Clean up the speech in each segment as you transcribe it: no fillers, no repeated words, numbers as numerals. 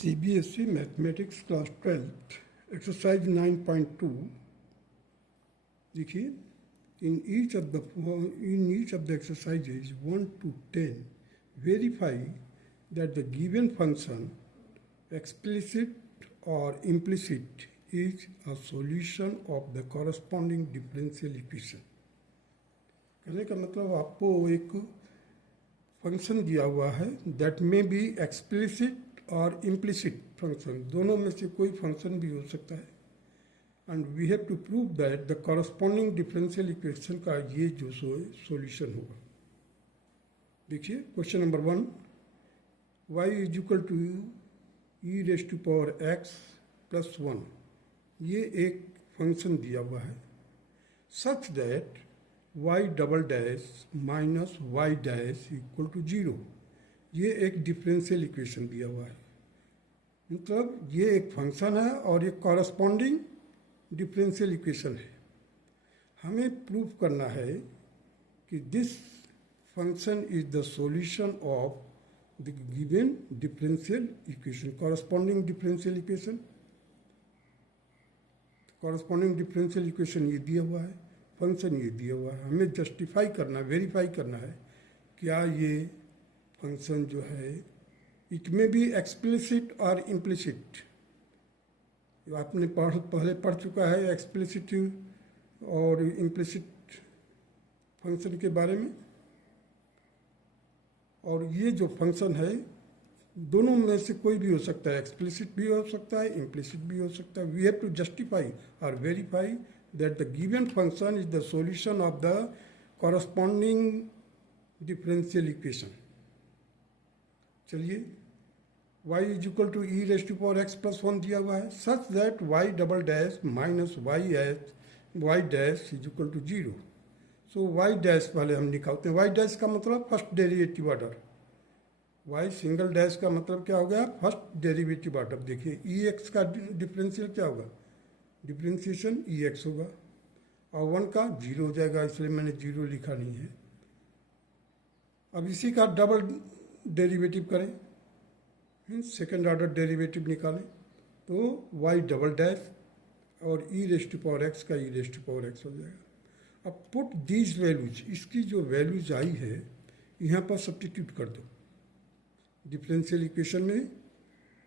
CBSE Mathematics Class 12th Exercise 9.2. देखिए, in each of the exercises 1 to 10, verify that the given function, explicit or implicit, is a solution of the corresponding differential equation. कहने का मतलब आपको एक function दिया हुआ है that may be explicit और इम्प्लिसिट फंक्शन, दोनों में से कोई फंक्शन भी हो सकता है and we have to prove that the corresponding differential equation का ये जो सॉल्यूशन होगा. देखिए question number 1, y is equal to e raise to power x plus 1. ये एक फंक्शन दिया हुआ है such that y double dash minus y dash equal to 0. ये एक डिफरेंशियल इक्वेशन दिया हुआ है, मतलब ये एक फंक्शन है और ये कॉरस्पॉन्डिंग डिफरेंशियल इक्वेशन है. हमें प्रूव करना है कि this function is the solution of the given differential equation, corresponding differential equation. Corresponding differential equation ये दिया हुआ है, फंक्शन ये दिया हुआ है. हमें जस्टिफाई करना, वेरीफाई करना है क्या ये फंक्शन जो है इट में बी एक्सप्लिसिट और इम्प्लिसिट. आपने पहले पढ़ चुका है एक्सप्लिसिट और इम्प्लिसिट फंक्शन के बारे में. और ये जो फंक्शन है दोनों में से कोई भी हो सकता है, एक्सप्लिसिट भी हो सकता है, इम्प्लिसिट भी हो सकता है. वी हैव टू जस्टिफाई और verify that the given function is the solution of the corresponding differential equation. चलिए, y is equal to e raised to power x plus 1 दिया हुआ है such that y double dash minus y dash is equal to 0. So y dash पहले हम निकालते हैं. y dash का मतलब first derivative order, y single dash का मतलब क्या हो गया, फर्स्ट डेरिवेटिव ऑर्डर. देखिए ई एक्स का डिफरेंशियल क्या होगा, डिफ्रेंसिएशन ई एक्स होगा और 1 का 0 हो जाएगा, इसलिए मैंने 0 लिखा नहीं है. अब इसी का डबल डेरिवेटिव करें, मीन्स सेकेंड ऑर्डर डेरिवेटिव निकालें तो y डबल डैश और ई रेज टू पावर एक्स का ई रेज टू पावर एक्स हो जाएगा. अब पुट दीज वैल्यूज, इसकी जो वैल्यूज आई है यहाँ पर सब्स्टिट्यूट कर दो. डिफरेंशियल इक्वेशन में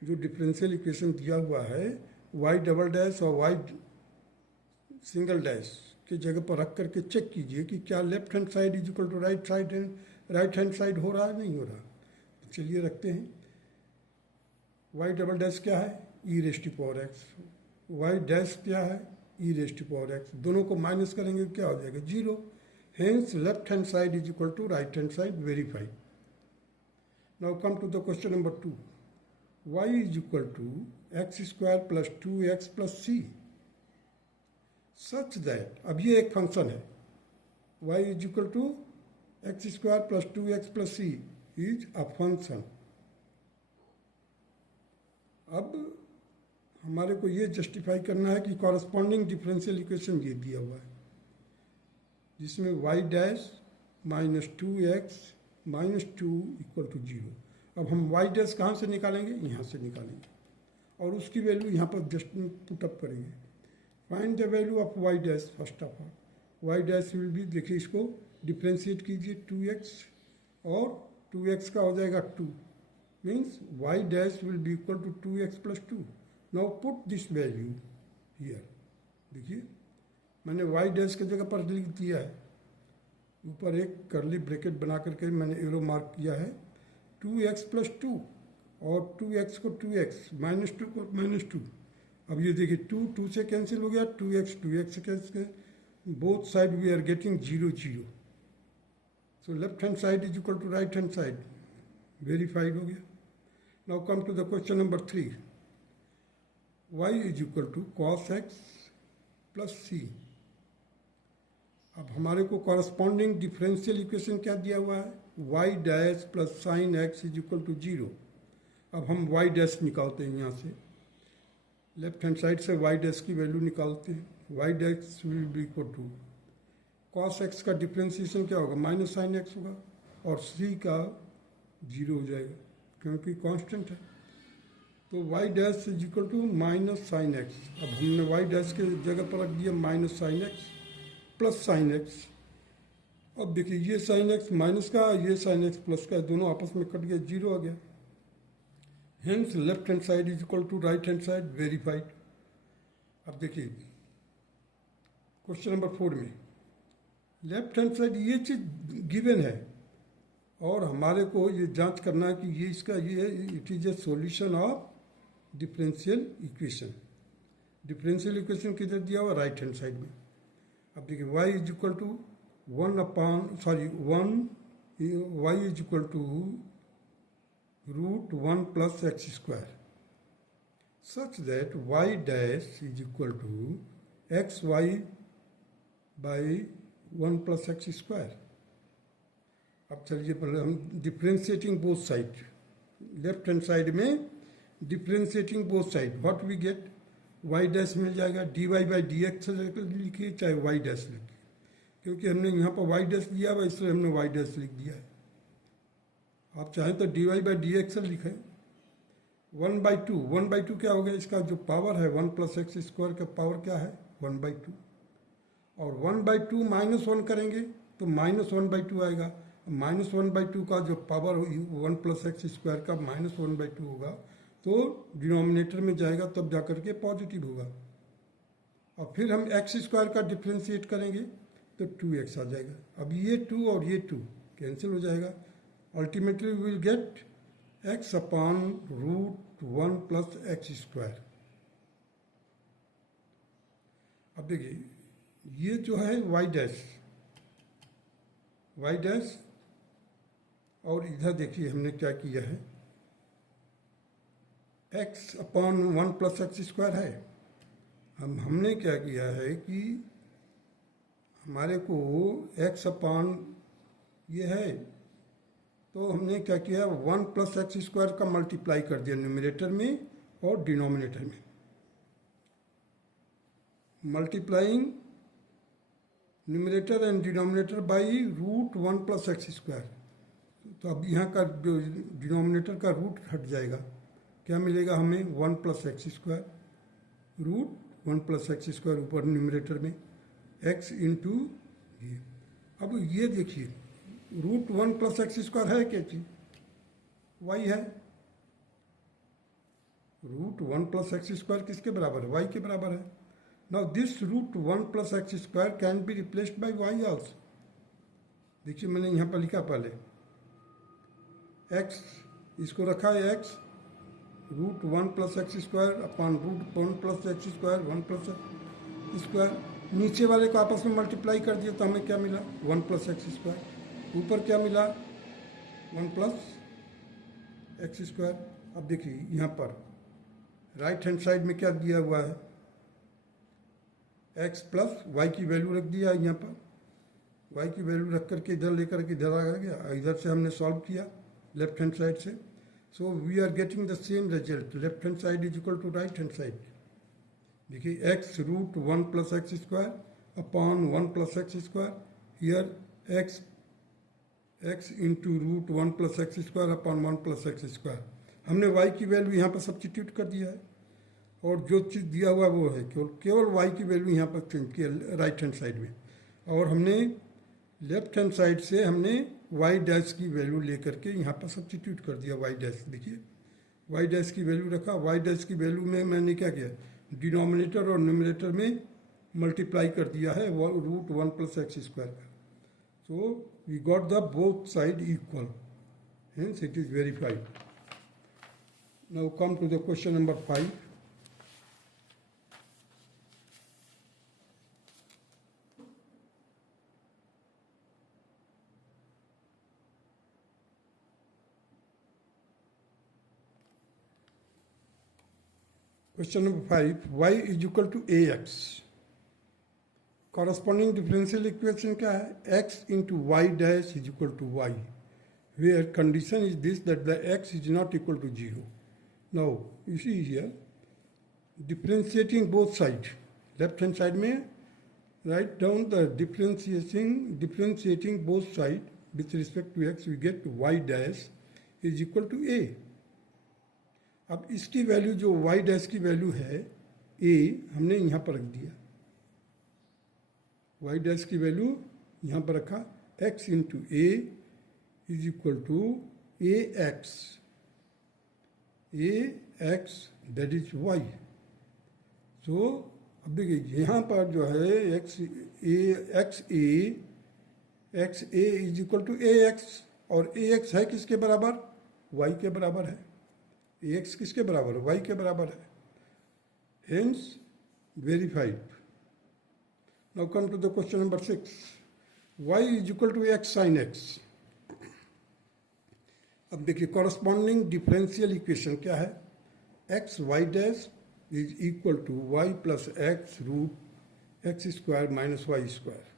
जो डिफरेंशियल इक्वेशन दिया हुआ है y डबल डैश और y सिंगल डैश की जगह पर रख करके चेक कीजिए कि क्या left hand side is equal to right hand side हो रहा है, नहीं हो रहा. तो चलिए रखते हैं. y डबल डैश क्या है, e raise to power x, y dash क्या है, e raise to power x. दोनों को माइनस करेंगे क्या हो जाएगा, 0. Hence left hand side is equal to right hand side. Verified. Now come to the question number 2. y is equal to x square plus 2x plus c such that, अब ये एक function है, y is equal to x square plus 2x plus c is a function. अब हमारे को ये justify करना है कि कॉरस्पॉन्डिंग डिफरेंशियल इक्वेशन ये दिया हुआ है जिसमें y dash minus 2x minus 2 equal to 0. अब हम y डैश कहाँ से निकालेंगे, यहाँ से निकालेंगे और उसकी वैल्यू यहाँ पर जस्ट पुटअप करेंगे. Find the value of y dash. First of all y dash will भी, देखिए इसको डिफ्रेंशिएट कीजिए, 2x और 2x का हो जाएगा 2, means y dash will be equal to 2x plus 2. Now put this value here. देखिए मैंने y डैश की जगह पर लिख दिया है, ऊपर एक कर्ली ब्रैकेट बना करके मैंने एरो मार्क किया है. 2x प्लस 2 और 2x को 2x माइनस 2 को माइनस 2. अब ये देखिए 2 से कैंसिल हो गया, 2x से cancel, both side we are getting 0 0. So left hand side is equal to right hand side. Verified हो गया. Now come to the question number 3. y is equal to cos x plus c. अब हमारे को corresponding differential equation क्या दिया हुआ है, y dash plus sine x is equal to 0. अब हम y डैश निकालते हैं, यहाँ से लेफ्ट हैंड साइड से y डैश की वैल्यू निकालते हैं. y dash will be equal to cos x का डिफरेंशिएशन क्या होगा, माइनस साइन एक्स होगा और c का 0 हो जाएगा क्योंकि कांस्टेंट है. तो y dash is equal to minus sine x. अब हमने वाई डैश के जगह पर रख दिया minus sine x plus sine x. अब देखिए ये साइन एक्स माइनस का, ये साइन एक्स प्लस का, दोनों आपस में कट गया, जीरो आ गया। Hence left hand side is equal to right hand side, verified. अब देखिए क्वेश्चन नंबर 4 में लेफ्ट हैंड साइड ये चीज गिवन है और हमारे को ये जांच करना है कि ये इसका ये it is A solution of differential equation. Differential equation किधर दिया हुआ, राइट हैंड साइड में। अब देखिए y is equal to 1 y is equal to root 1 plus x square such that y dash is equal to x y by 1 plus x square. अब चलिए पहले हम differentiating both side, left hand side में differentiating both side, what we get, y dash मिल जाएगा, d y by d x लिखिए चाहे Y dash लिखिए, क्योंकि हमने यहाँ पर वाई डैश दिया हुआ इसलिए हमने वाई डैश लिख दिया है। आप चाहें तो d y by d x लिखें। 1/2 क्या हो गया, इसका जो पावर है 1 प्लस एक्स स्क्वायर का पावर क्या है 1/2, और 1/2 -1 करेंगे तो -1/2 आएगा। -1/2 का जो पावर 1 प्लस एक्स स्क्वायर का -1/2 होगा तो डिनोमिनेटर में जाएगा, तब जाकर के पॉजिटिव होगा। और फिर हम एक्स स्क्वायर का डिफ्रेंशिएट करेंगे तो 2x आ जाएगा। अब ये 2 और ये 2 कैंसिल हो जाएगा। Ultimately we will get x upon root 1 plus x square. अब देखिए ये जो है y डैश, और इधर देखिए हमने क्या किया है, x upon 1 plus x square है। हमने क्या किया है कि हमारे को x अपॉन ये है तो हमने क्या किया 1 प्लस एक्स स्क्वायर का मल्टीप्लाई कर दिया न्यूमरेटर में और डिनोमिनेटर में, multiplying numerator and denominator by root 1 plus x square. तो अब यहाँ का जो डिनोमिनेटर का रूट हट जाएगा, क्या मिलेगा हमें 1 plus x square, root 1 plus x square ऊपर न्यूमरेटर में x इंटू ये। अब ये देखिए रूट 1 प्लस एक्स स्क्वायर है क्या चीज, y है। रूट 1 प्लस एक्स स्क्वायर किसके बराबर है, y के बराबर है। Now this root 1 plus x square can be replaced by y also. देखिए मैंने यहाँ पर लिखा पहले x, इसको रखा है x root 1 plus x square upon root 1 plus x square 1 plus square, नीचे वाले को आपस में मल्टीप्लाई कर दिया तो हमें क्या मिला 1 प्लस एक्स स्क्वायर, ऊपर क्या मिला 1 प्लस एक्स स्क्वायर। अब देखिए यहाँ पर राइट हैंड साइड में क्या दिया हुआ है, x प्लस वाई की वैल्यू रख दिया यहाँ पर, y की वैल्यू रख करके इधर लेकर के इधर आ गया, इधर से हमने सॉल्व किया लेफ्ट हैंड साइड से। So we are getting the same result, left hand side is equal to right hand side. देखिए x root 1 plus x square upon 1 plus x square, here x into root 1 plus x square upon 1 plus x square. हमने y की value यहाँ पर substitute कर दिया है और जो चीज़ दिया हुआ वो है केवल y की वैल्यू यहाँ पर चेंज किया राइट हैंड साइड में, और हमने लेफ्ट हैंड साइड से हमने y डैश की वैल्यू लेकर के यहाँ पर सब्स्टिट्यूट कर दिया y डैश। देखिए y डैश की वैल्यू रखा, y डैश की वैल्यू में मैंने क्या किया डिनोमिनेटर और न्यूमरेटर में मल्टीप्लाई कर दिया है रूट 1 प्लस एक्स स्क्वायर का। So we got the both side equal, hence it is verified. Now come to the question number 5। Question number 5, y is equal to ax. Corresponding differential equation क्या है, x into y dash is equal to y, where condition is this that the x is not equal to 0. Now you see here differentiating both sides, left hand side में write down the differentiating both sides with respect to x, we get y dash is equal to a. अब इसकी value जो Y dash की value है ए हमने यहाँ पर रख दिया, वाई डैश की वैल्यू यहाँ पर रखा, x into a is equal to a x that is y. So अब देखिए यहाँ पर जो है x a is equal to a x, और ए एक्स है किसके बराबर, वाई के बराबर है। ए एक्स किसके बराबर है, वाई के बराबर है। Hence verified. Now come to the question number 6, y is equal to x sine x. अब देखिए कॉरस्पॉन्डिंग डिफरेंशियल इक्वेशन क्या है, x y dash is equal to y plus x root x square minus y square.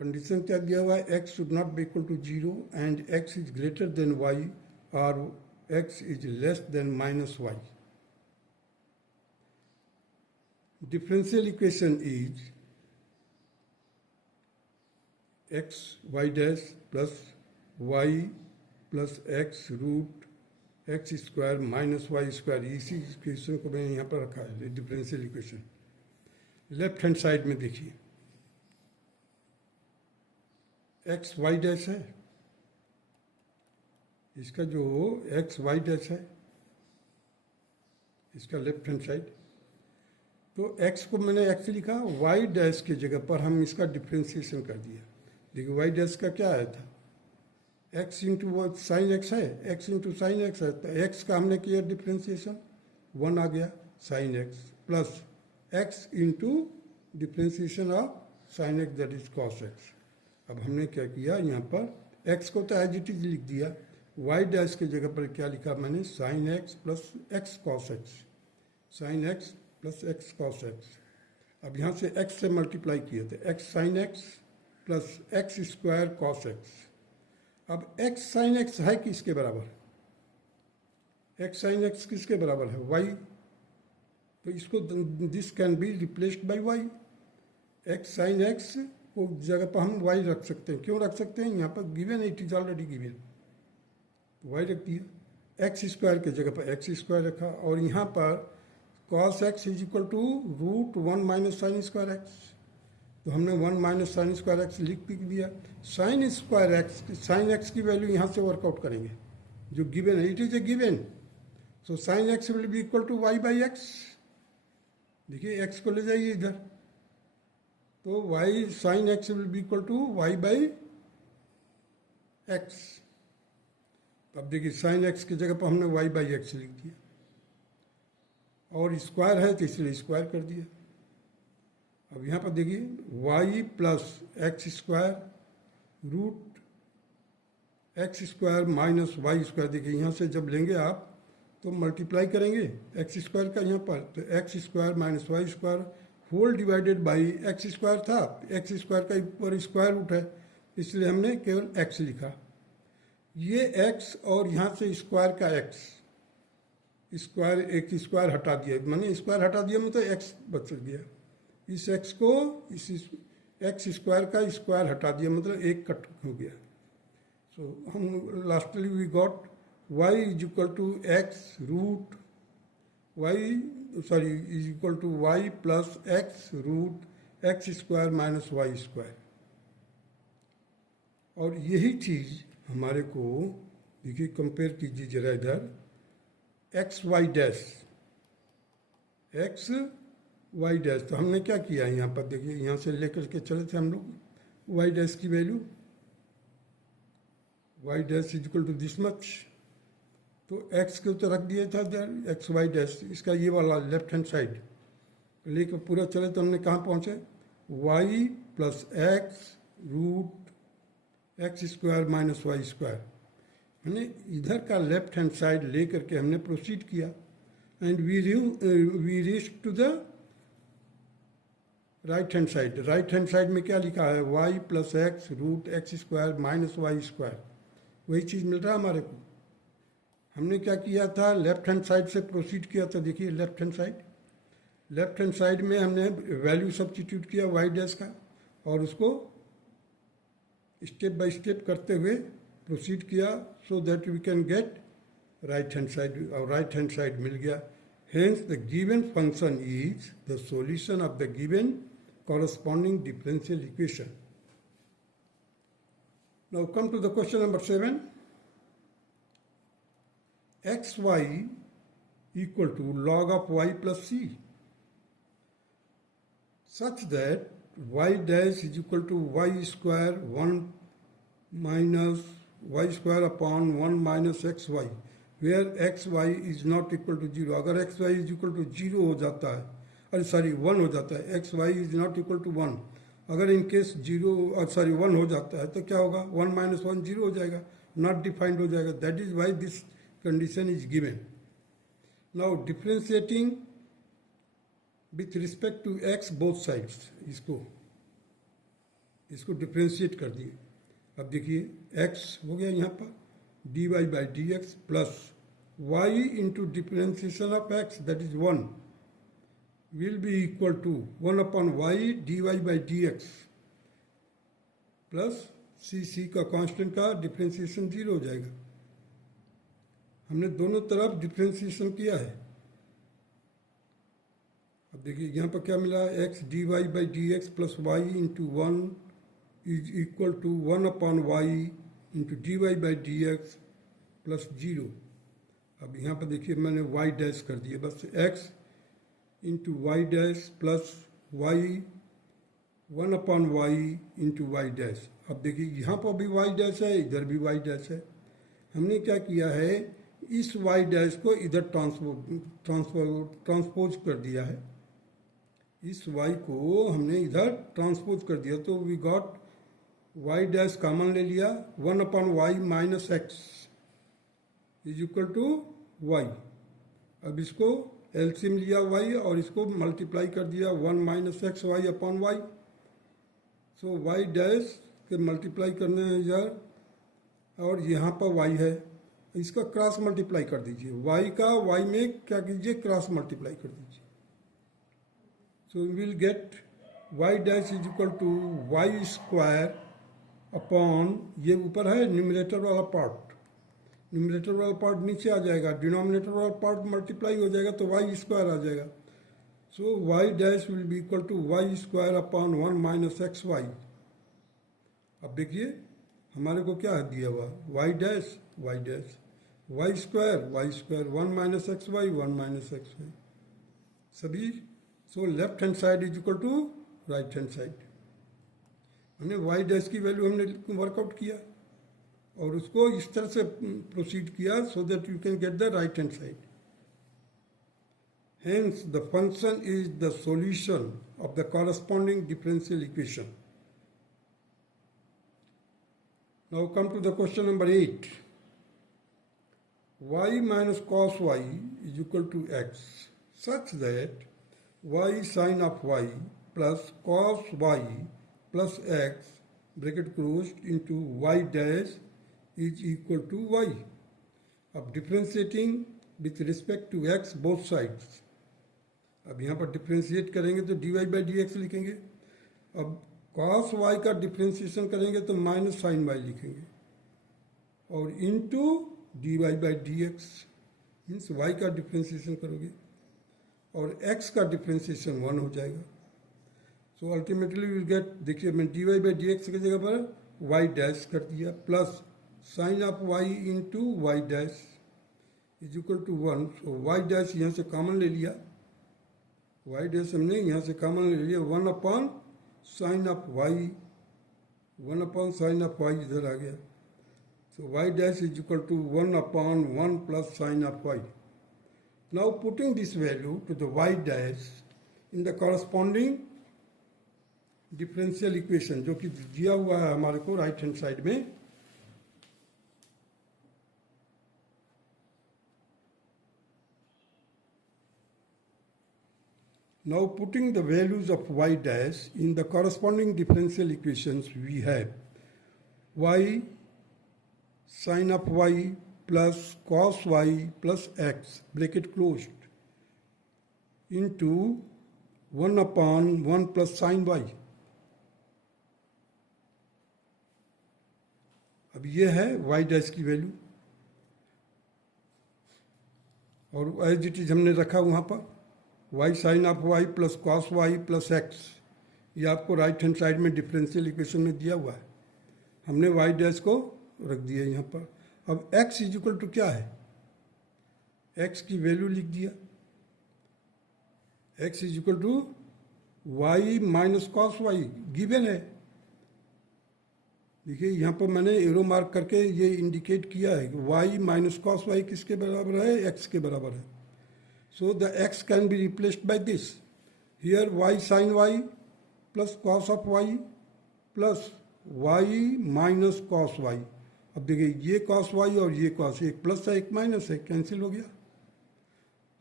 Condition क्या दिया हुआ है, x should not be equal to 0 and x is greater than y और x is less than minus y. Differential equation is x y dash plus y plus x root x square minus y square. इसी equation को मैंने यहाँ पर रखा है differential equation. Left hand side में देखिए एक्स वाई डैश है, इसका जो एक्स वाई डैश है इसका लेफ्ट हैंड साइड, तो एक्स को मैंने एक्स लिखा, वाई डैश की जगह पर हम इसका डिफ्रेंसिएशन कर दिया। देखिए वाई डैश का क्या आया था, एक्स इंटू वो साइन एक्स है, एक्स इंटू साइन एक्स है, तो एक्स का हमने किया डिफ्रेंसिएशन 1 आ गया sign x plus x into differentiation of sine x that is cos x. अब हमने क्या किया यहाँ पर एक्स को तो एज इट इज लिख दिया, वाई डैश की जगह पर क्या लिखा मैंने, sign x plus x cos x, sine x plus x cos x. अब यहाँ से एक्स से मल्टीप्लाई किए थे, x sine x plus x square cos x. अब एक्स साइन एक्स है किसके बराबर, एक्स साइन एक्स किसके बराबर है, वाई, तो इसको this can be replaced by y. X sine x को जगह पर हम वाई रख सकते हैं, क्यों रख सकते हैं, यहाँ पर given it is already given, तो वाई रख दिया। एक्स स्क्वायर की जगह पर एक्स स्क्वायर रखा, और यहाँ पर cos x is equal to root 1 minus sine square x, तो हमने 1 माइनस साइन स्क्वायर एक्स लिख दिया। Sine square x, sine x की वैल्यू यहाँ से वर्कआउट करेंगे जो गिवन है, it is a given, so sine x will be equal to y by x. देखिए एक्स को ले जाइए इधर, तो y sine x will be equal to y by x. अब देखिए साइन एक्स की जगह पर हमने वाई बाई एक्स लिख दिया, और स्क्वायर है तो इसलिए स्क्वायर कर दिया। अब यहाँ पर देखिए y plus x square root x square minus y square. देखिए यहाँ से जब लेंगे आप तो मल्टीप्लाई करेंगे एक्स स्क्वायर का यहाँ पर, तो x square minus y square whole divided by x square था, एक्स स्क्वायर का ऊपर स्क्वायर रूट है, इसलिए हमने केवल एक्स लिखा। ये एक्स और यहाँ से स्क्वायर का एक्स, स्क्वायर एक स्क्वायर हटा दिया, मैंने स्क्वायर हटा दिया मतलब एक्स बच गया, इस एक्स को इस एक्स स्क्वायर का स्क्वायर हटा दिया मतलब एक कट हो गया। सो हम lastly we got y is equal to x root y is equal to y plus x root x square minus y square. और यही चीज़ हमारे को देखिए कंपेयर कीजिए जरा इधर, x y dash, x y dash, तो हमने क्या किया यहाँ पर देखिए, यहाँ से लेकर के चले थे हम लोग वाई डैश की value, y dash is equal to this much, तो एक्स को तो रख दिया था इधर एक्स वाई डैश, इसका ये वाला लेफ्ट हैंड साइड लेकर पूरा चले तो हमने कहाँ पहुँचे, y plus x root x square minus y square. हमने इधर का लेफ्ट हैंड साइड ले करके हमने प्रोसीड किया and we reach to the right hand side. Right hand side में क्या लिखा है, y plus x root x square minus y square, वही चीज़ मिल रहा है हमारे को। हमने क्या किया था, लेफ्ट हैंड साइड से प्रोसीड किया था, देखिए लेफ्ट हैंड साइड में हमने वैल्यू सब्स्टिट्यूट किया वाई डैश का, और उसको स्टेप बाय स्टेप करते हुए प्रोसीड किया, so that we can get right hand side मिल गया. Hence the given function is the solution of the given corresponding differential equation. Now come to the question number 7. xy equal to log of y plus c such that y dash is equal to y square 1 minus y square upon 1 minus xy, where xy is not equal to 0. अगर xy is equal to 0 हो जाता है, अरे sorry 1 हो जाता है, xy is not equal to 1, अगर in case 1 हो जाता है तो क्या होगा, 1 minus 1 0 हो जाएगा, not defined हो जाएगा. That is why this condition is given. Now differentiating with respect to x both sides, इसको डिफ्रेंशिएट कर दिए. अब देखिए x हो गया यहाँ पर dy by dx plus y into differentiation of x, that is 1, will be equal to 1 upon y dy by dx plus c का कांस्टेंट का डिफ्रेंशिएशन 0 हो जाएगा. हमने दोनों तरफ डिफ्रेंशिएशन किया है. अब देखिए यहाँ पर क्या मिला, x dy by dx plus y into 1 is equal to 1 upon y into dy by dx plus 0. अब यहाँ पर देखिए मैंने y डैश कर दिया, बस x into y dash plus y 1 upon y into y dash. अब देखिए यहाँ पर भी y डैश है, इधर भी y डैश है. हमने क्या किया है, इस y डैश को इधर ट्रांसपोज कर दिया है, इस y को हमने इधर ट्रांसपोज कर दिया, तो we got y dash common ले लिया, 1 upon y minus x is equal to y. अब इसको एलसीएम लिया y और इसको मल्टीप्लाई कर दिया 1 minus x y upon y. So y dash के मल्टीप्लाई करने हैं इधर, और यहाँ पर y है, इसका क्रॉस मल्टीप्लाई कर दीजिए, y का y में क्या कीजिए, क्रॉस मल्टीप्लाई कर दीजिए. So we will get y dash is equal to y square upon, ये ऊपर है न्यूमरेटर वाला पार्ट, न्यूमरेटर वाला पार्ट नीचे आ जाएगा, डिनोमिनेटर वाला पार्ट मल्टीप्लाई हो जाएगा तो y स्क्वायर आ जाएगा. So y dash will be equal to y square upon 1 minus x y. अब देखिए हमारे को क्या दिया हुआ, y dash y square 1 minus x y 1 minus x y सभी. So left hand side is equal to right hand side. हमने y dash की वैल्यू हमने वर्कआउट किया और उसको इस तरह से प्रोसीड किया so that you can get the right hand side. Hence the function is the solution of the corresponding differential equation. Now come to the question number 8. Y minus cos y is equal to x such that y sin of y plus cos y plus x bracket closed into y dash is equal to y. अब differentiating with respect to x both sides. अब यहाँ पर differentiate करेंगे तो dy by dx लिखेंगे. अब cos y का differentiation करेंगे तो माइनस साइन y लिखेंगे और into dy by dx means y का डिफ्रेंशिएशन करोगे और x का डिफ्रेंशिएशन 1 हो जाएगा. सो अल्टीमेटली विल गेट, देखिए मैं dy by dx की जगह पर y डैश कर दिया plus sine of y into y dash is equal to 1. So y dash यहाँ से कॉमन ले लिया, y डैश हमने यहाँ से कॉमन ले लिया, 1 upon sine of y, 1 upon sine of y इधर आ गया. So y dash is equal to 1 upon 1 plus sine of y. Now putting this value to the y dash in the corresponding differential equation जो कि दिया हुआ है हमारे को राइट हैंड साइड में. Now putting the values of y dash in the corresponding differential equations, we have y sin of y plus cos y plus x bracket closed into 1 upon 1 plus sin y. अब ये है y dash की value. और as it is हमने रखा वहाँ पर y sine of y plus cos y plus x, ये आपको राइट हैंड साइड में डिफरेंशियल इक्वेशन में दिया हुआ है। हमने वाई डैश को रख दिया यहाँ पर। अब एक्स इज इक्वल टू क्या है, एक्स की वैल्यू लिख दिया, x is equal to y minus cos y given है। देखिए यहाँ पर मैंने एरो मार्क करके ये इंडिकेट किया है कि वाई माइनस कॉस वाई किसके बराबर है, एक्स के बराबर है। So the x can be replaced by this, here y sine y plus cos of y plus y minus cos y. अब देखिए ये कॉस वाई और ये कॉस, एक प्लस है एक माइनस है, कैंसिल हो गया।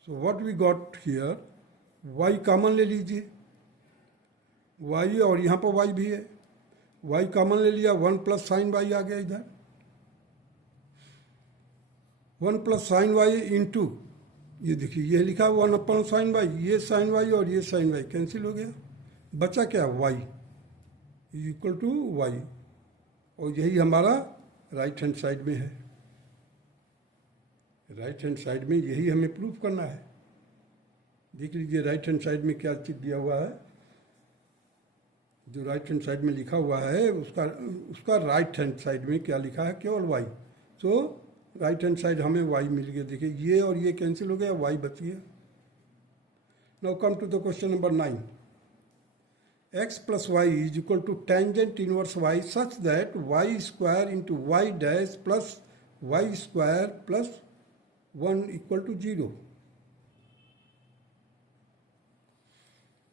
So what we got here, y common ले लीजिए, वाई और यहाँ पर वाई भी है, वाई कॉमन ले लिया, 1 प्लस साइन वाई आ गया इधर, 1 प्लस साइन वाई इंटू ये देखिए ये लिखा 1 अपन साइन वाई, ये साइन वाई और ये साइन वाई कैंसिल हो गया, बचा क्या y is equal to y, और यही हमारा राइट हैंड साइड में है। राइट हैंड साइड में यही हमें प्रूव करना है। देख लीजिए राइट हैंड साइड में क्या चीज दिया हुआ है, जो राइट हैंड साइड में लिखा हुआ है उसका राइट हैंड साइड में क्या लिखा है, केवल वाई। सो राइट हैंड साइड हमें वाई मिल गया, देखिए ये और ये कैंसिल हो गया, वाई बच गया। Now come to the question number 9, x plus y is equal to tangent inverse y such that y square into y dash plus y square plus 1 equal to 0।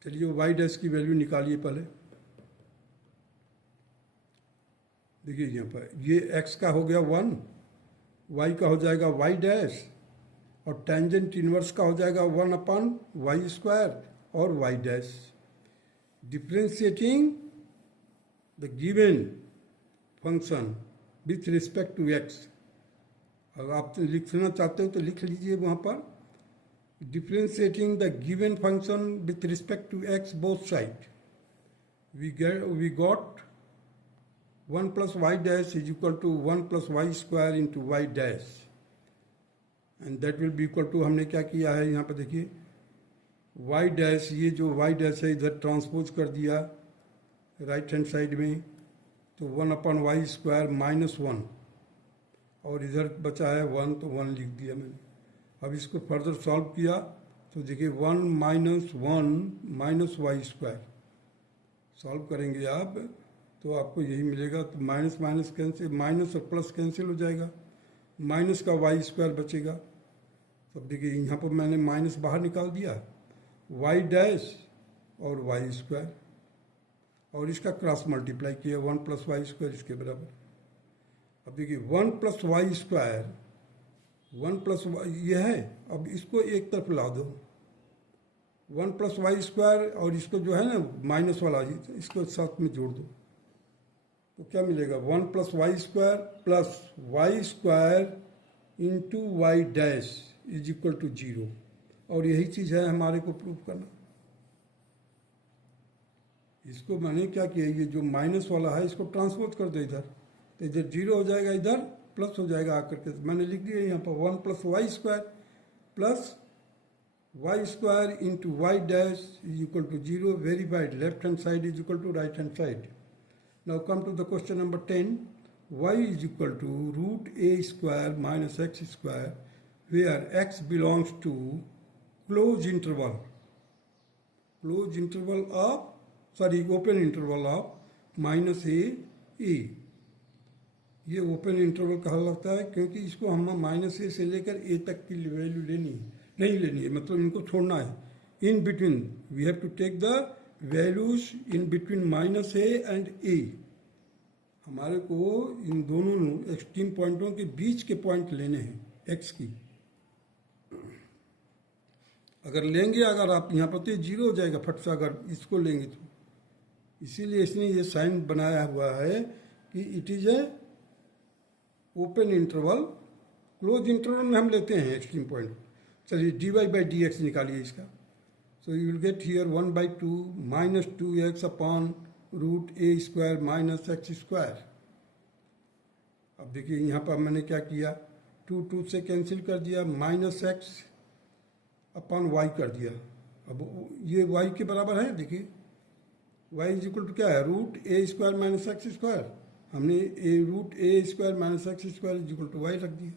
चलिए वाई डैश की value निकालिए पहले। देखिए यहाँ पर ये x का हो गया 1, y का हो जाएगा y डैश, और टेंजेंट इनवर्स का हो जाएगा 1 अपन वाई स्क्वायर और y dash. Differentiating the given function with respect to x, अगर आप लिखना चाहते हो तो लिख लीजिए वहाँ पर, differentiating the given function with respect to x both side, we got 1 plus y dash is equal to 1 plus y square into y dash, and that will be equal to, हमने क्या किया है यहाँ पर देखिए y dash, ये जो y dash है इधर ट्रांसपोज कर दिया राइट हैंड साइड में, तो 1 अपन वाई स्क्वायर माइनस 1, और इधर बचा है 1 तो 1 लिख दिया मैंने। अब इसको फर्दर सॉल्व किया तो देखिए 1 minus 1 minus y square, solve करेंगे आप तो आपको यही मिलेगा, तो माइनस माइनस कैंसिल, माइनस और प्लस कैंसिल हो जाएगा, माइनस का वाई स्क्वायर बचेगा। तो अब देखिए यहाँ पर मैंने माइनस बाहर निकाल दिया, वाई डैश और वाई स्क्वायर, और इसका क्रॉस मल्टीप्लाई किया 1 प्लस वाई स्क्वायर इसके बराबर। अब देखिए 1 plus y square, 1 plus y ये है, अब इसको एक तरफ ला दो, 1 प्लस वाई स्क्वायर और इसको जो है ना माइनस वाला इसको साथ में जोड़ दो, तो क्या मिलेगा 1 plus y square into y dash is equal to 0, और यही चीज़ है हमारे को प्रूव करना। इसको मैंने क्या किया, ये जो माइनस वाला है इसको ट्रांसपोज कर दो इधर, तो इधर 0 हो जाएगा, इधर प्लस हो जाएगा आकर के। मैंने लिख दिया यहाँ पर 1 plus y square plus y square into y dash is equal to 0, verified left hand side is equal to right hand side. Now come to the question number 10, y is equal to root a square minus x square, where x belongs to closed interval of, open interval of minus a, ये open interval कहा लगता है क्योंकि इसको हम minus ए से लेकर ए तक की वैल्यू नहीं लेनी है, मतलब इनको छोड़ना है। In between we have to take the values in between minus a and a, हमारे को इन दोनों एक्सट्रीम पॉइंटों के बीच के पॉइंट लेने हैं एक्स की। अगर लेंगे, अगर आप यहाँ पर तो 0 हो जाएगा फट से, अगर इसको लेंगे तो, इसीलिए इसने ये साइन बनाया हुआ है कि it is a open interval. Close interval में हम लेते हैं एक्सट्रीम पॉइंट। चलिए dy बाई डी एक्स निकालिए इसका, so you will get here 1/2 minus 2x upon root a square minus x square. अब देखिए यहाँ पर मैंने क्या किया, 2 से कैंसिल कर दिया, माइनस एक्स अपन वाई कर दिया। अब ये वाई के बराबर है, देखिए वाई इज इक्वल टू क्या है, root a square minus x square. हमने root a square minus x square is equal to y रख दिया,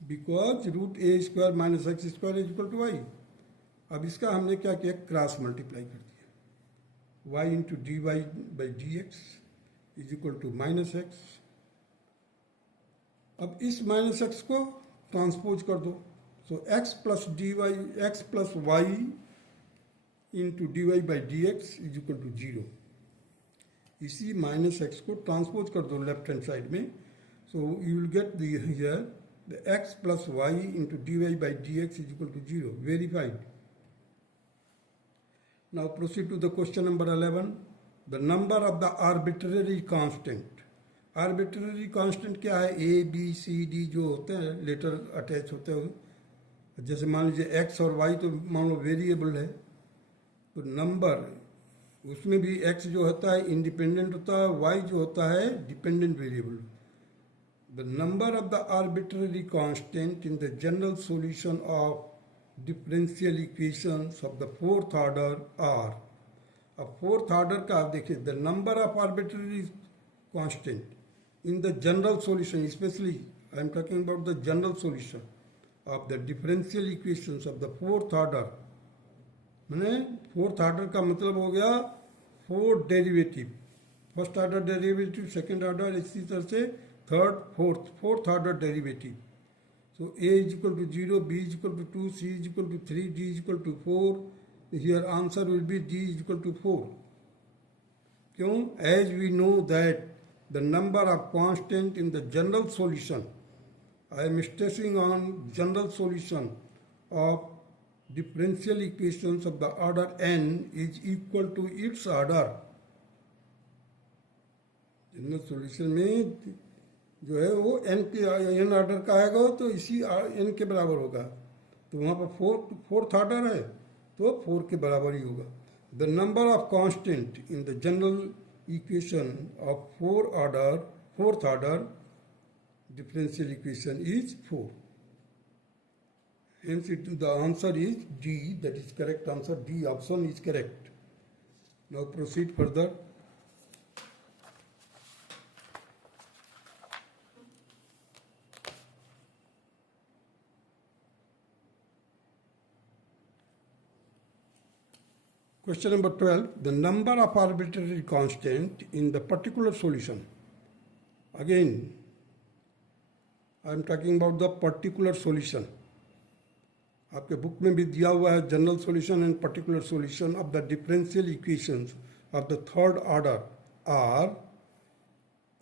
because root a square minus x square is equal to y. अब इसका हमने क्या किया, क्रॉस मल्टीप्लाई कर दिया, y into d y by d x is equal to minus x. अब इस माइनस एक्स को ट्रांसपोज कर दो, so x plus d y, x plus y into d y by d x is equal to zero. इसी minus x को transpose कर दो left hand side में, so you will get here the x plus y into d y by d x is equal to zero, verified. Now proceed to the question number 11. The number of the arbitrary constant. Arbitrary constant क्या है, A, B, C, D जो होते हैं letter attach होते हैं। जैसे मान लीजिए x और y तो मान लो वेरिएबल है, तो नंबर उसमें भी x जो होता है इंडिपेंडेंट होता है, y जो होता है dependent variable. The number of the arbitrary constant in the general solution of differential equations of the fourth order are. अब फोर्थ ऑर्डर का आप देखिए, the number of arbitrary constant in the general solution, specially I am talking about the general solution of the differential equations of the fourth order. मैंने fourth order का मतलब हो गया four derivative, first order derivative, second order, इसी तरह से third fourth order derivative. So A is equal to 0, B is equal to 2, C is equal to 3, D is equal to 4. Here answer will be D is equal to 4. क्यों? As we know that the number of constant in the general solution, I am stressing on general solution of differential equations of the order n is equal to its order. General solution में जो है वो N order का आएगा तो इसी N के बराबर होगा, तो वहाँ पर फोर्थ ऑर्डर है तो 4 के बराबर ही होगा। The number of constant in the general equation of fourth order differential equation is 4। Hence the answer is D, that is correct answer, D option is correct. Now proceed further. Question number 12. The number of arbitrary constant in the particular solution. Again, I am talking about the particular solution. आपके book में भी दिया हुआ है general solution and particular solution of the differential equations of the third order are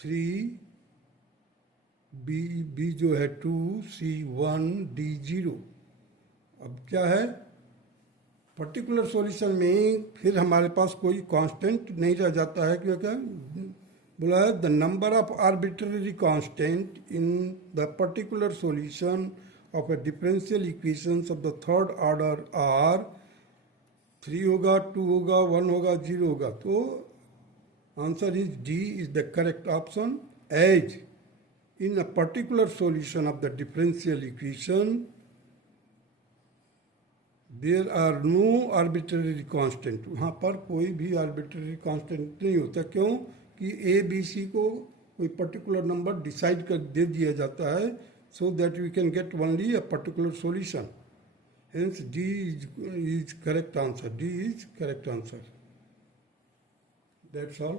3, B जो है 2, C 1, D 0। अब क्या है, पर्टिकुलर सॉल्यूशन में फिर हमारे पास कोई कांस्टेंट नहीं रह जाता है, क्योंकि बोला है the number of arbitrary constant in the particular solution of a differential equations of the third order are 3 होगा, 2 होगा, 1 होगा, 0 होगा। तो answer is D is the correct option. As in a particular solution of the differential equation there are no arbitrary constant, वहाँ पर कोई भी arbitrary constant नहीं होता। क्यों कि ए बी सी को कोई पर्टिकुलर नंबर डिसाइड कर दे दिया जाता है, so that we can get only a particular solution. Hence D is correct answer, D is correct answer. That's all.